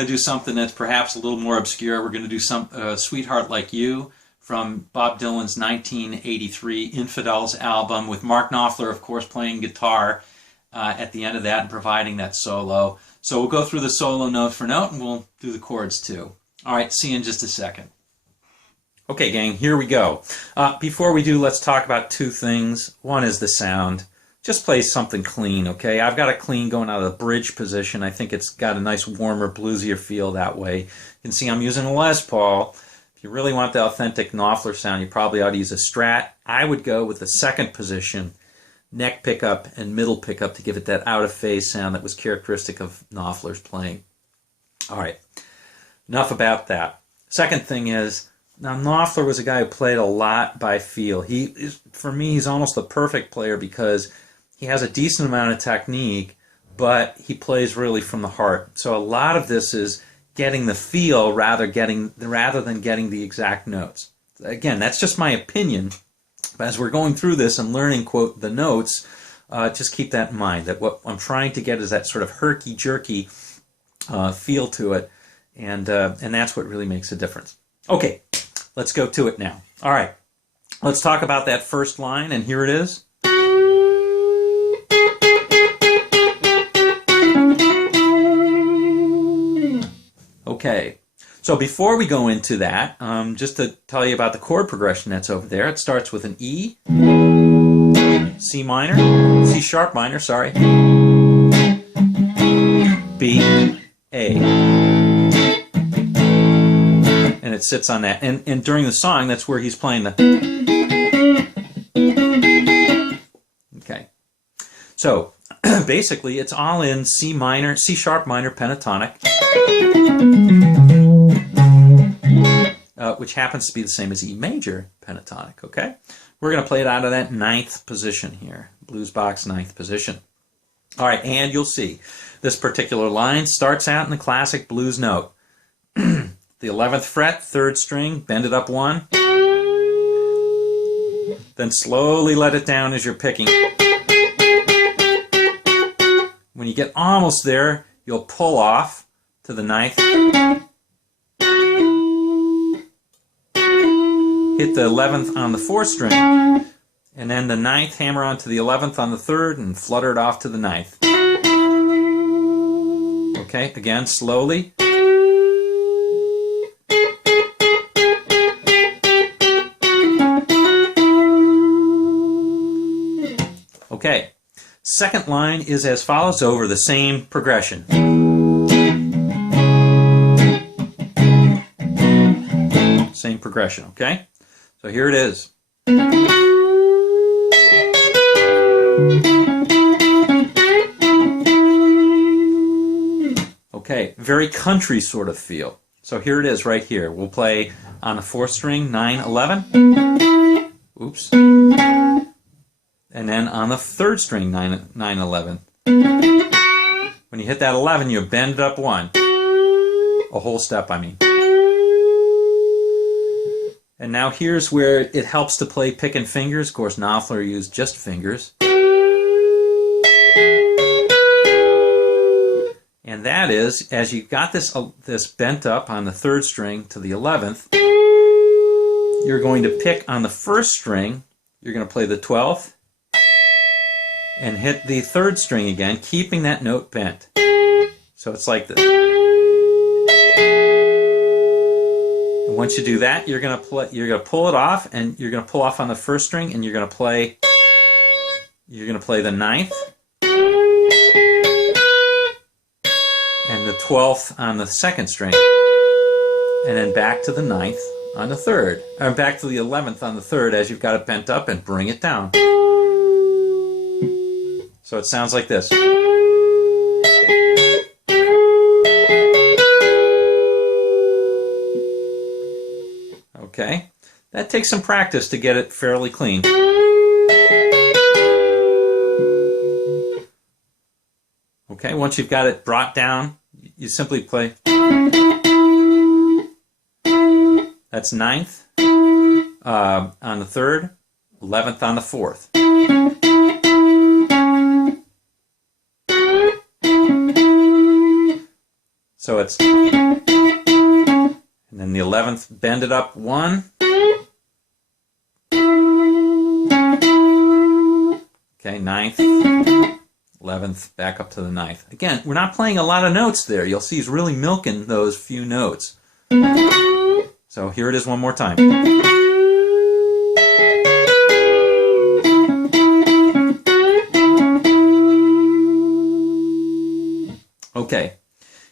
going to do something that's perhaps a little more obscure. We're going to do some Sweetheart Like You from Bob Dylan's 1983 Infidels album, with Mark Knopfler, of course, playing guitar at the end of that and providing that solo. So we'll go through the solo note for note, and we'll do the chords too. All right, see you in just a second. Okay, gang, here we go. Before we do, let's talk about two things. One is the sound. Just play something clean, okay? I've got a clean going out of the bridge position. I think it's got a nice warmer, bluesier feel that way. You can see I'm using a Les Paul. If you really want the authentic Knopfler sound, you probably ought to use a Strat. I would go with the second position, neck pickup and middle pickup, to give it that out-of-phase sound that was characteristic of Knopfler's playing. All right, enough about that. Second thing is, now Knopfler was a guy who played a lot by feel. For me, he's almost the perfect player because he has a decent amount of technique, but he plays really from the heart. So a lot of this is getting the feel rather than getting the exact notes. Again, that's just my opinion. But as we're going through this and learning, quote, the notes, just keep that in mind, that what I'm trying to get is that sort of herky-jerky feel to it, and that's what really makes a difference. Okay, let's go to it now. All right, let's talk about that first line, and here it is. Okay, so before we go into that, just to tell you about the chord progression that's over there, it starts with an E, C minor, C sharp minor, sorry, B, A. And it sits on that. And during the song, that's where he's playing the... Okay. So, basically, it's all in C minor, C sharp minor pentatonic, which happens to be the same as E major pentatonic, okay? We're going to play it out of that 9th position here, blues box 9th position. All right, and you'll see this particular line starts out in the classic blues note. The 11th fret, 3rd string, bend it up 1. Then slowly let it down as you're picking. When you get almost there, you'll pull off to the 9th. Hit the 11th on the 4th string, and then the 9th, hammer onto the 11th on the 3rd, and flutter it off to the 9th. Okay, again, slowly. Okay, second line is as follows over the same progression. Same progression, okay? So here it is. Okay, very country sort of feel. So here it is right here. We'll play on the 4th string, 9, 11. Oops. And then on the 3rd string, 9, 11. When you hit that 11, you bend it up 1. A whole step, I mean. And now here's where it helps to play picking fingers. Of course, Knopfler used just fingers. And that is, as you've got this bent up on the 3rd string to the 11th, you're going to pick on the 1st string, you're going to play the 12th, and hit the 3rd string again, keeping that note bent. So it's like this. And once you do that, you're gonna pull it off, and you're gonna pull off on the 1st string, and you're gonna play the 9th and the 12th on the 2nd string, and then back to the 9th on the 3rd, or back to the 11th on the 3rd as you've got it bent up, and bring it down. So it sounds like this. Okay, that takes some practice to get it fairly clean. Okay, once you've got it brought down, you simply play. That's 9th on the 3rd, 11th on the 4th. So it's, and then the 11th, bend it up 1. Okay, 9th, 11th, back up to the 9th. Again, we're not playing a lot of notes there. You'll see he's really milking those few notes. So here it is one more time. Okay,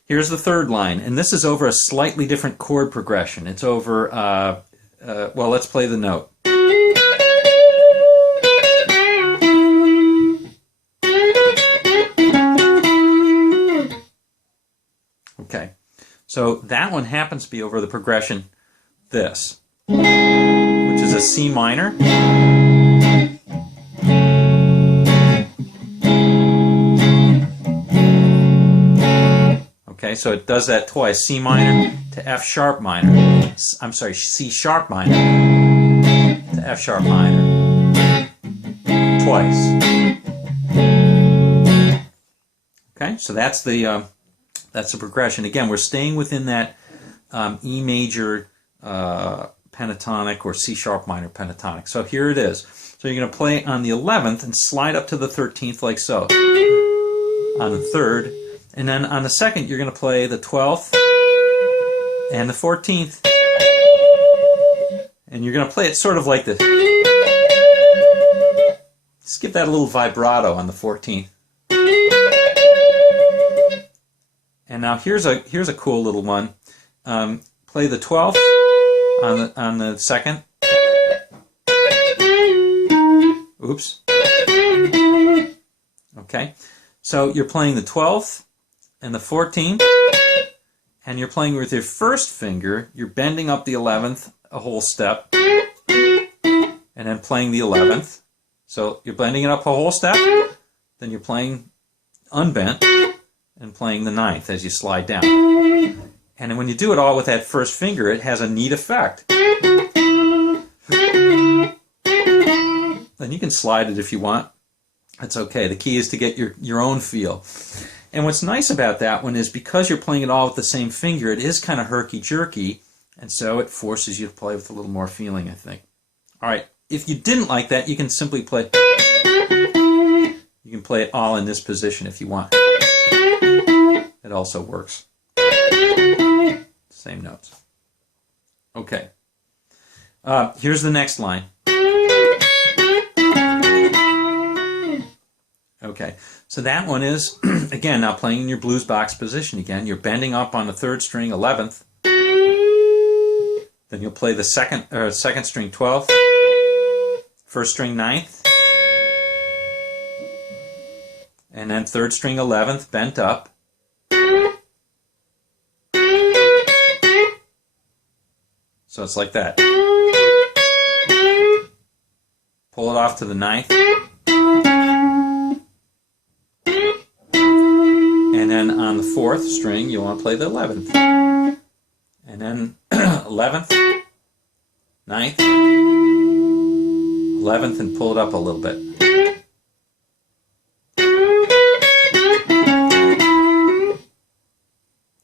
here's the third line, and this is over a slightly different chord progression. It's over, well, let's play the note. Okay, so that one happens to be over the progression this, which is a C minor. Okay, so it does that twice, C minor to F sharp minor. I'm sorry, C sharp minor to F sharp minor. Twice. Okay, so that's the progression. Again, we're staying within that E major pentatonic or C sharp minor pentatonic. So here it is. So you're going to play on the 11th and slide up to the 13th like so. On the 3rd. And then on the 2nd, you're going to play the 12th and the 14th. And you're going to play it sort of like this. Just give that a little vibrato on the 14th. And now here's a cool little one. Play the 12th on the 2nd. Oops. Okay. So you're playing the 12th and the 14th, and you're playing with your first finger. You're bending up the 11th a whole step, and then playing the 11th. So you're bending it up a whole step, then you're playing unbent and playing the 9th as you slide down. And when you do it all with that first finger, it has a neat effect. Then you can slide it if you want. That's okay. The key is to get your own feel. And what's nice about that one is because you're playing it all with the same finger, it is kind of herky-jerky, and so it forces you to play with a little more feeling, I think. All right. If you didn't like that, you can simply play. You can play it all in this position if you want. It also works. Same notes. Okay. Here's the next line. Okay, so that one is, again, now playing in your blues box position again. You're bending up on the 3rd string 11th. Then you'll play the second string 12th, 1st string 9th, and then 3rd string 11th bent up. So it's like that. Pull it off to the 9th. And then on the 4th string, you want to play the 11th. And then 11th, 9th, 11th, and pull it up a little bit.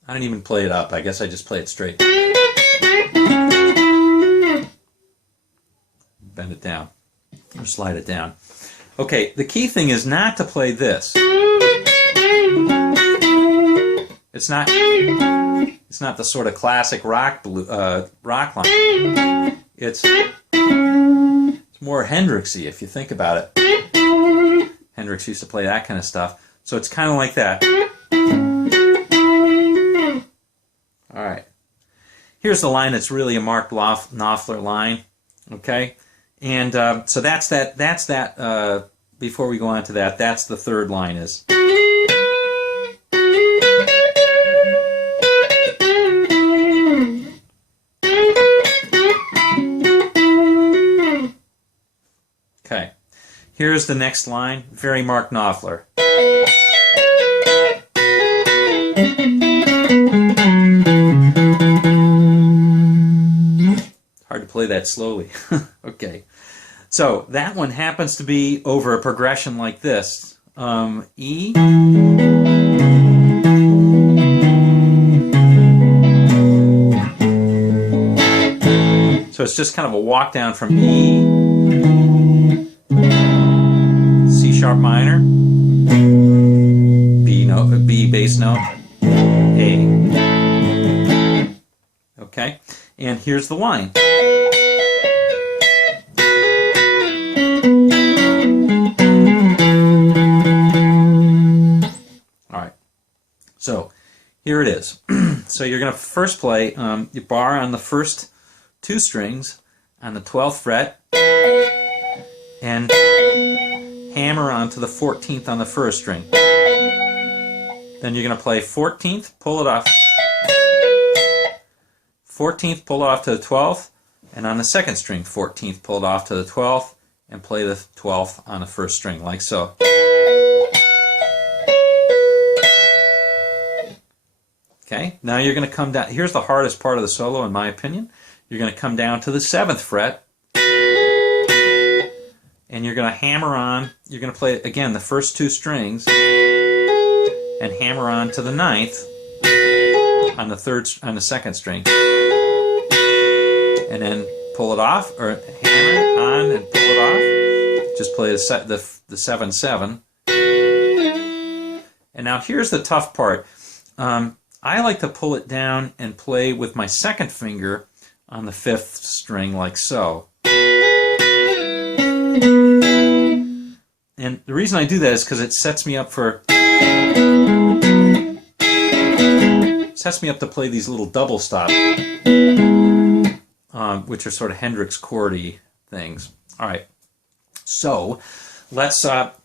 I don't even play it up. I guess I just play it straight. Bend it down. Or slide it down. Okay, the key thing is not to play this. It's not the sort of classic rock line. It's more Hendrixy if you think about it. Hendrix used to play that kind of stuff. So it's kind of like that. All right. Here's the line that's really a Mark Knopfler line. Okay? And so that's that. Before we go on to that, that's the 3rd line is. Okay, here's the next line, very Mark Knopfler. Hard to play that slowly. Okay, so that one happens to be over a progression like this. E, So it's just kind of a walk down from E, C sharp minor, B note, B bass note, A. Okay, and here's the line. All right, so here it is. So you're going to first play your bar on the first two strings on the 12th fret and hammer onto the 14th on the first string. Then you're going to play 14th, pull it off, 14th, pull it off to the 12th, and on the second string, 14th, pull it off to the 12th, and play the 12th on the first string, like so. Okay, now you're going to come down. Here's the hardest part of the solo, in my opinion. You're going to come down to the 7th fret, and you're going to hammer on. You're going to play, again, the first two strings, and hammer on to the 9th on the second string, and then pull it off, or hammer on and pull it off. Just play the 7/7. And now here's the tough part. I like to pull it down and play with my second finger on the 5th string, like so. And the reason I do that is because it sets me up to play these little double stops, which are sort of Hendrix chordy things. All right, so let's talk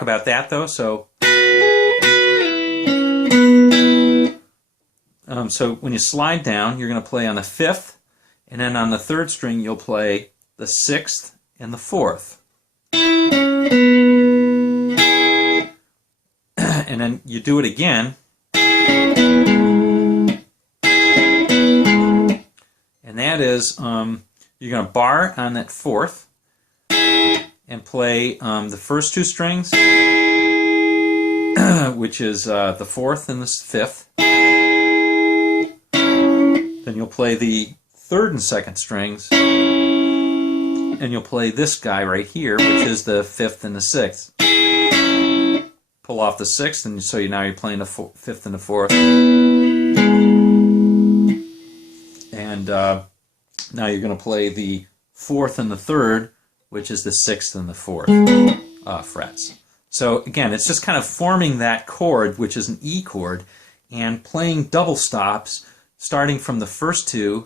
about that though. So when you slide down, you're going to play on the 5th, and then on the 3rd string you'll play the 6th and the 4th. And then you do it again, and that is you're going to bar on that 4th and play the first two strings, which is the 4th and the 5th. Then you'll play the 3rd and 2nd strings, and you'll play this guy right here, which is the 5th and the 6th. Pull off the 6th, and so now you're playing the 5th and the 4th. And now you're going to play the 4th and the 3rd, which is the 6th and the 4th frets. So again, it's just kind of forming that chord, which is an E chord, and playing double stops, starting from the first two.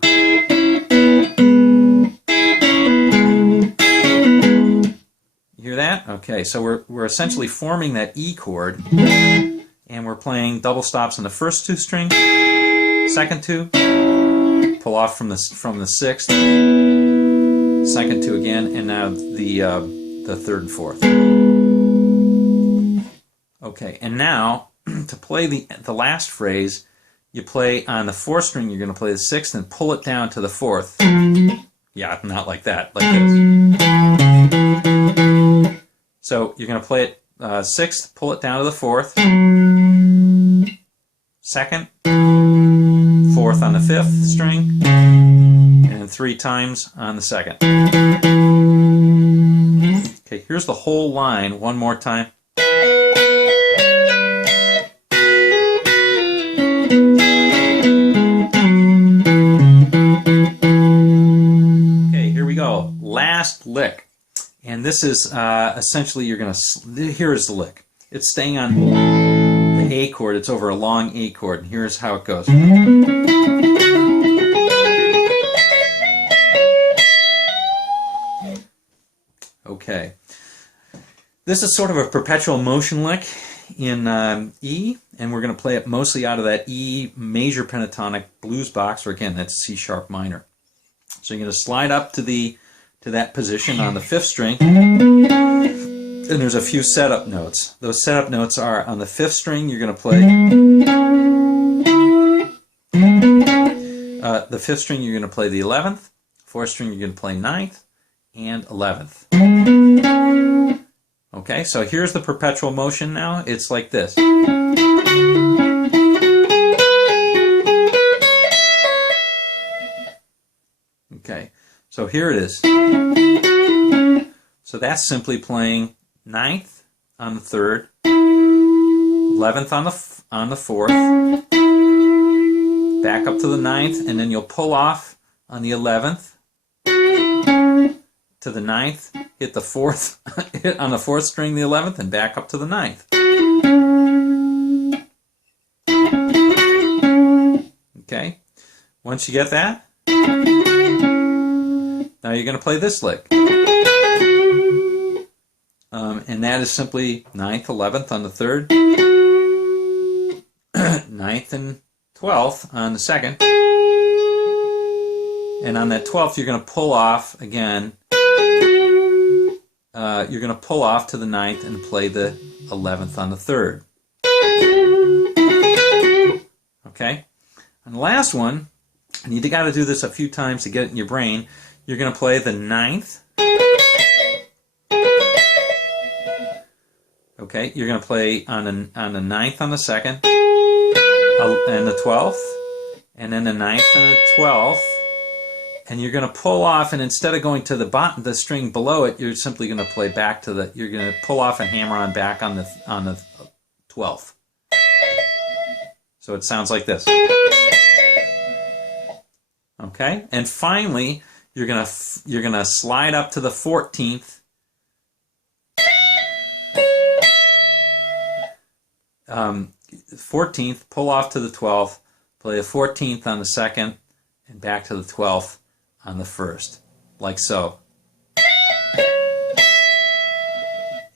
You hear that? Okay, so we're essentially forming that E chord, and we're playing double stops on the first two strings, second two, pull off from the 6th, second two again, and now the 3rd and 4th. Okay, and now to play the last phrase, you play on the 4th string, you're going to play the 6th and pull it down to the 4th. Yeah, not like that, like this. So you're going to play it 6th, pull it down to the 4th, 2nd, 4th on the 5th string, and then 3 times on the 2nd. Okay, here's the whole line one more time. Last lick, and this is essentially you're going to. Here's the lick. It's staying on the A chord. It's over a long A chord, and here's how it goes. Okay, this is sort of a perpetual motion lick in E, and we're going to play it mostly out of that E major pentatonic blues box, or again, that's C sharp minor. So you're going to slide up to that position on the 5th string, and there's a few setup notes. Those setup notes are on the 5th string, you're going to play the 5th string, you're going to play the 11th, 4th string, you're going to play 9th, and 11th. Okay, so here's the perpetual motion now. It's like this. Okay. So here it is. So that's simply playing 9th on the 3rd, 11th on the 4th, back up to the 9th, and then you'll pull off on the 11th to the 9th, hit the 4th, hit on the 4th string the 11th, and back up to the 9th. Okay, once you get that, now you're going to play this lick. And that is simply 9th, 11th on the 3rd, 9th and 12th on the 2nd, and on that 12th you're going to pull off again. You're going to pull off to the 9th and play the 11th on the 3rd. Okay? And the last one, and you got to do this a few times to get it in your brain, you're going to play the 9th. Okay, you're going to play on the 9th on the 2nd, and the 12th, and then the 9th and the 12th, and you're going to pull off, and instead of going to the bottom, the string below it, you're simply going to play back to the, you're going to pull off and hammer on back on the 12th. So it sounds like this. Okay, and finally, you're going to slide up to the 14th. 14th, pull off to the 12th, play the 14th on the 2nd, and back to the 12th on the 1st, like so.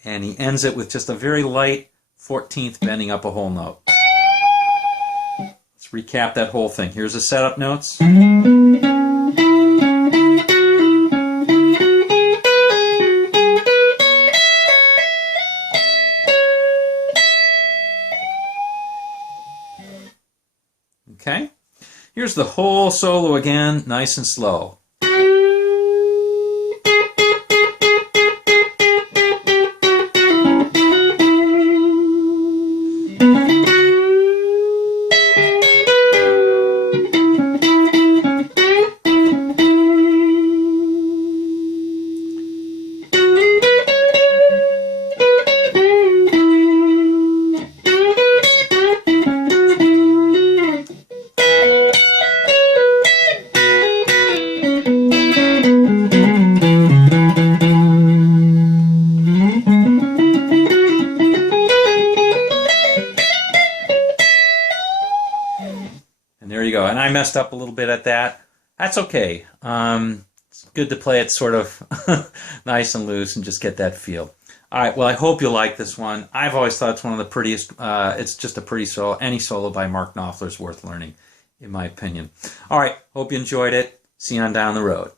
And he ends it with just a very light 14th bending up a whole note. Let's recap that whole thing. Here's the setup notes. Okay, here's the whole solo again, nice and slow. There you go. And I messed up a little bit at that. That's okay. It's good to play it sort of nice and loose and just get that feel. All right, well, I hope you like this one. I've always thought it's one of the prettiest. It's just a pretty solo. Any solo by Mark Knopfler is worth learning, in my opinion. All right, hope you enjoyed it. See you on down the road.